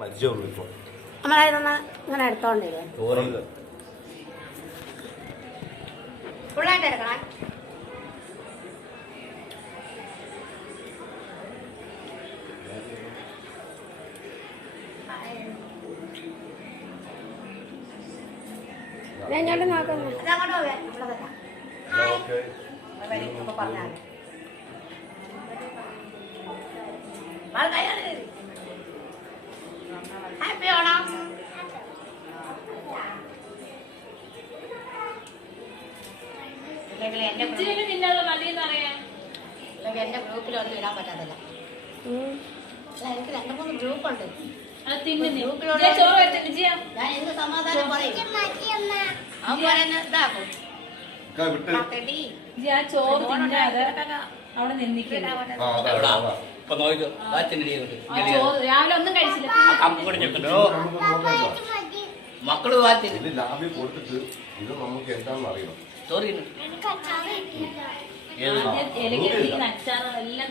മരിച്ചുള്ളൂ ഇപ്പോൾ നമ്മളായിരുന്ന ഇങ്ങനെ എടുത്തോണ്ടില്ലേ ചോറില്ല ഫുള്ളായിട്ട് എടുക്കണേ. ഞാൻ ഇങ്ങോട്ട് നോക്കുന്നു അതങ്ങോട്ട് പോവേ. അപ്പൊ പറഞ്ഞാൽ ഹാപ്പി ഓണം എന്റെ ഗ്രൂപ്പിലൊന്നും ഇടാൻ പറ്റാത്തില്ല എനിക്ക് രണ്ട് മൂന്ന് ഗ്രൂപ്പ് ഉണ്ട്. അത് തിന്നു നീ. ഞാൻ ചോറ് എടുത്ത് ഞാൻ എന്ത് സമാധാനം പറയും? അവൻ പറയുന്നത് ഇതാക്കും. ആ ചോറ് തിന്നാതെ അവിടെ ചോറ് രാവിലെ ഒന്നും കഴിച്ചില്ല. മക്കൾ ലാബിൽ കൊടുത്തിട്ട് ഇത് നമുക്ക് എന്താണെന്ന് അറിയണം. എല്ലാം